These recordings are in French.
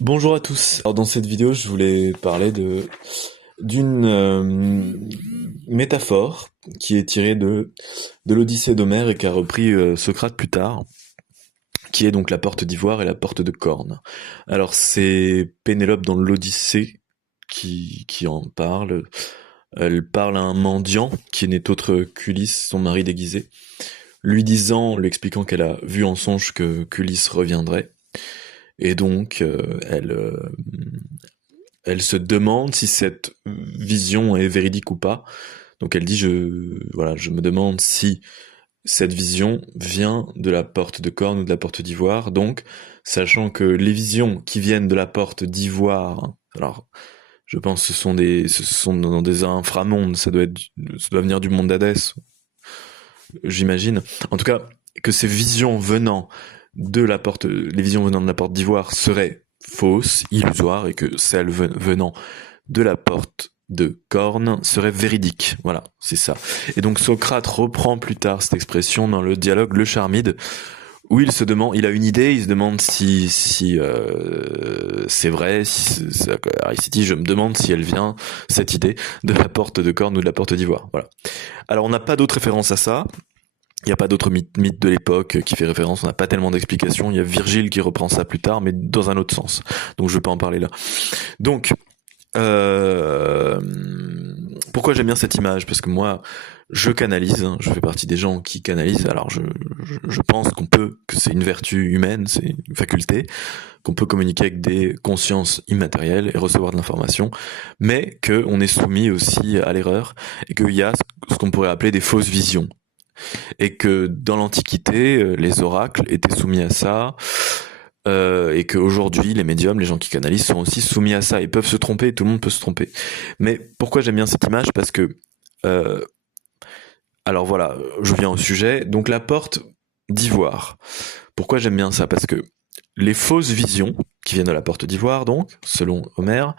Bonjour à tous. Alors dans cette vidéo, je voulais parler d'une métaphore qui est tirée de l'Odyssée d'Homère et qu'a repris Socrate plus tard, qui est donc la porte d'ivoire et la porte de corne. Alors c'est Pénélope dans l'Odyssée qui en parle. Elle parle à un mendiant qui n'est autre qu'Ulysse, son mari déguisé, lui expliquant qu'elle a vu en songe qu'Ulysse reviendrait. Et donc, elle se demande si cette vision est véridique ou pas. Donc elle dit, je me demande si cette vision vient de la porte de corne ou de la porte d'ivoire. Donc, sachant que les visions qui viennent de la porte d'ivoire, alors je pense que ce sont dans des inframondes, ça doit venir du monde d'Hadès, j'imagine. En tout cas, que ces visions venant les visions venant de la porte d'ivoire seraient fausses, illusoires, et que celles venant de la porte de corne seraient véridiques. Voilà, c'est ça. Et donc Socrate reprend plus tard cette expression dans le dialogue Le Charmide, où il a une idée, il se demande si c'est vrai. Aristide, je me demande si elle vient, cette idée, de la porte de corne ou de la porte d'ivoire. Voilà. Alors on n'a pas d'autre référence à ça. Il n'y a pas d'autres mythes de l'époque qui fait référence, on n'a pas tellement d'explications. Il y a Virgile qui reprend ça plus tard, mais dans un autre sens. Donc je ne vais pas en parler là. Donc, euh, pourquoi j'aime bien cette image? Parce que moi, je canalise, hein, je fais partie des gens qui canalisent. Alors je pense que c'est une vertu humaine, c'est une faculté, qu'on peut communiquer avec des consciences immatérielles et recevoir de l'information, mais qu'on est soumis aussi à l'erreur et qu'il y a ce qu'on pourrait appeler des fausses visions. Et que dans l'Antiquité, les oracles étaient soumis à ça, et qu'aujourd'hui, les médiums, les gens qui canalisent, sont aussi soumis à ça. Ils peuvent se tromper, tout le monde peut se tromper. Mais pourquoi j'aime bien cette image? Parce que, euh, alors voilà, je viens au sujet. Donc la porte d'ivoire. Pourquoi j'aime bien ça? Parce que les fausses visions, qui viennent de la porte d'ivoire, donc, selon Homère,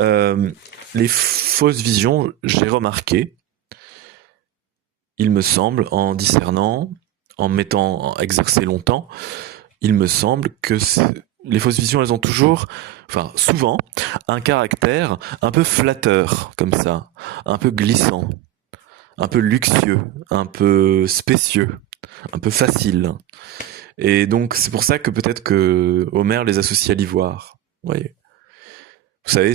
euh, les fausses visions, j'ai remarqué, il me semble, en discernant, en m'étant exercé longtemps, il me semble que les fausses visions, elles ont toujours, enfin souvent, un caractère un peu flatteur, comme ça, un peu glissant, un peu luxueux, un peu spécieux, un peu facile. Et donc c'est pour ça que peut-être que Homère les associe à l'ivoire. Vous voyez. Vous savez,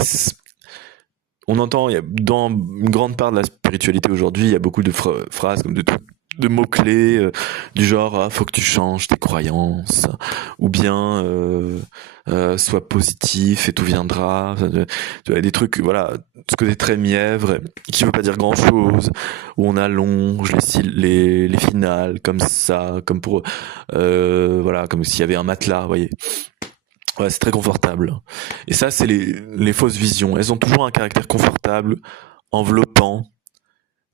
on entend, dans une grande part de la spiritualité aujourd'hui, il y a beaucoup de phrases comme de mots-clés, du genre ah, faut que tu changes tes croyances, ou bien sois positif et tout viendra. Tu vois, des trucs, voilà, ce côté très mièvre, qui veut pas dire grand-chose, où on allonge les finales comme ça, comme pour voilà, comme s'il y avait un matelas, vous voyez. Ouais, c'est très confortable. Et ça, c'est les fausses visions. Elles ont toujours un caractère confortable, enveloppant,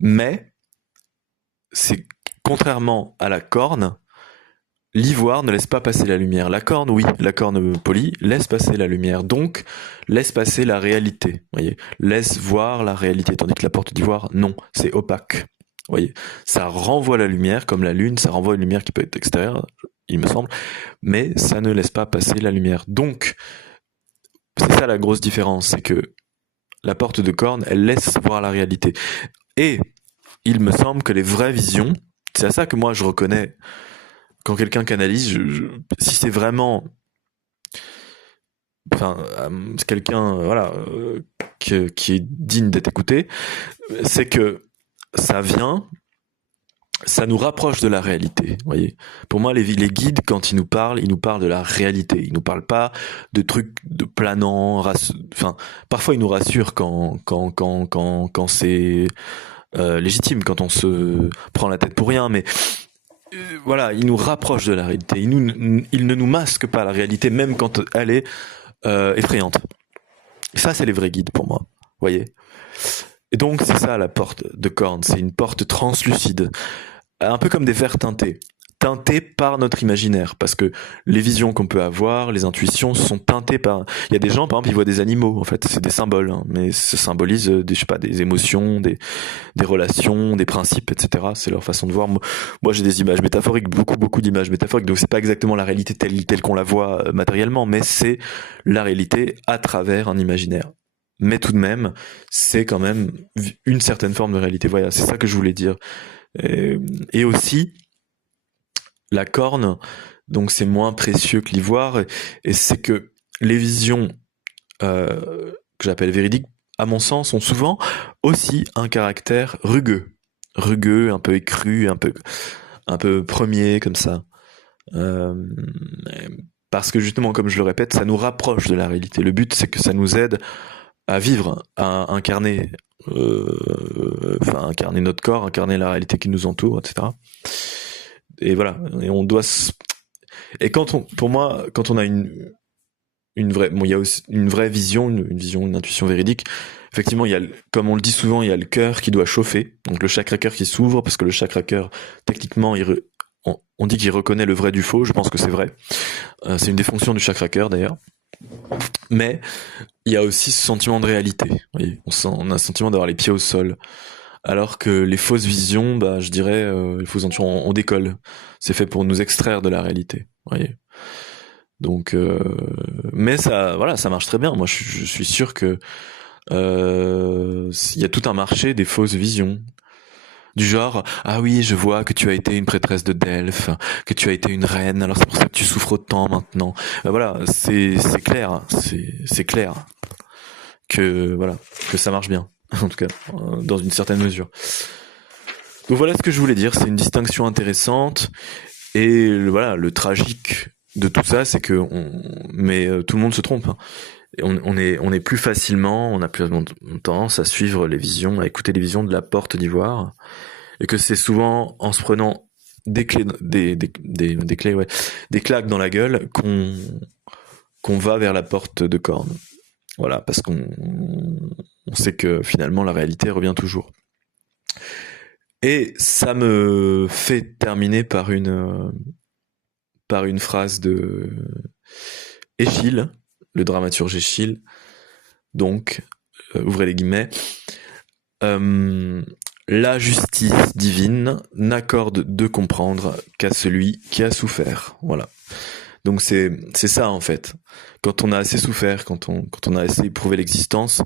mais c'est contrairement à la corne, l'ivoire ne laisse pas passer la lumière. La corne, oui, la corne polie laisse passer la lumière, donc laisse passer la réalité. Voyez, laisse voir la réalité, tandis que la porte d'ivoire, non, c'est opaque. Voyez, ça renvoie la lumière, comme la lune, ça renvoie une lumière qui peut être extérieure, il me semble, mais ça ne laisse pas passer la lumière. Donc, c'est ça la grosse différence, c'est que la porte de corne, elle laisse voir la réalité. Et il me semble que les vraies visions, c'est à ça que moi je reconnais quand quelqu'un canalise, si c'est vraiment, enfin, quelqu'un, voilà, qui est digne d'être écouté, c'est que ça vient, ça nous rapproche de la réalité. Voyez. Pour moi, les guides, quand ils nous parlent de la réalité. Ils nous parlent pas de trucs de planants. Enfin, parfois ils nous rassurent quand c'est légitime, quand on se prend la tête pour rien. Mais voilà, ils nous rapprochent de la réalité. Ils ne nous masquent pas la réalité, même quand elle est effrayante. Ça, c'est les vrais guides pour moi. Voyez. Et donc, c'est ça la porte de corne. C'est une porte translucide, un peu comme des verres teintés. teintée par notre imaginaire, parce que les visions qu'on peut avoir, les intuitions sont teintées par. Il y a des gens, par exemple, ils voient des animaux. En fait, c'est des symboles, hein, mais ça symbolise des, je sais pas, des émotions, des relations, des principes, etc. C'est leur façon de voir. Moi, j'ai des images métaphoriques, beaucoup d'images métaphoriques. Donc, c'est pas exactement la réalité telle qu'on la voit matériellement, mais c'est la réalité à travers un imaginaire. Mais tout de même, c'est quand même une certaine forme de réalité. Voilà, c'est ça que je voulais dire. Et aussi, la corne, donc c'est moins précieux que l'ivoire, et c'est que les visions que j'appelle véridiques, à mon sens, ont souvent aussi un caractère rugueux, un peu écru, un peu premier comme ça. Euh, Parce que justement, comme je le répète, ça nous rapproche de la réalité. Le but, c'est que ça nous aide à vivre, à incarner, incarner notre corps, incarner la réalité qui nous entoure, etc. Et voilà. Et on doit. Et pour moi, quand on a une vraie, bon, il y a aussi une vraie vision, une vision, une intuition véridique. Effectivement, il y a, comme on le dit souvent, il y a le cœur qui doit chauffer, donc le chakra cœur qui s'ouvre, parce que le chakra cœur, techniquement, on dit qu'il reconnaît le vrai du faux. Je pense que c'est vrai. C'est une des fonctions du chakra cœur d'ailleurs. Mais il y a aussi ce sentiment de réalité. Oui, on a le sentiment d'avoir les pieds au sol. Alors que les fausses visions, bah, je dirais, les fausses intuitions, on décolle. C'est fait pour nous extraire de la réalité. Voyez. Donc, mais ça, voilà, ça marche très bien. Moi, je suis sûr que il y a tout un marché des fausses visions. Du genre, ah oui, je vois que tu as été une prêtresse de Delphes, que tu as été une reine, alors c'est pour ça que tu souffres autant maintenant. Voilà, c'est clair, hein, c'est clair que voilà, que ça marche bien, en tout cas, dans une certaine mesure. Donc voilà ce que je voulais dire, c'est une distinction intéressante, et voilà, le tragique de tout ça, c'est que tout le monde se trompe. Hein. Et on est plus facilement, on a plus tendance à suivre les visions, à écouter les visions de la porte d'ivoire, et que c'est souvent en se prenant des clés, des clés, ouais, des claques dans la gueule qu'on va vers la porte de corne. Voilà, parce qu'on sait que finalement la réalité revient toujours. Et ça me fait terminer par une phrase de Échille, le dramaturge Échille. Donc, ouvrez les guillemets. La justice divine n'accorde de comprendre qu'à celui qui a souffert. Voilà. Donc c'est ça en fait. Quand on a assez souffert, quand on a assez éprouvé l'existence,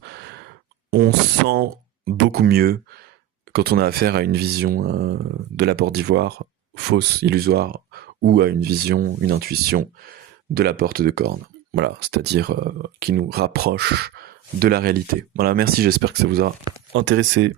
on sent beaucoup mieux quand on a affaire à une vision de la porte d'ivoire, fausse, illusoire, ou à une vision, une intuition de la porte de corne. Voilà, c'est-à-dire qui nous rapproche de la réalité. Voilà, merci, j'espère que ça vous a intéressé.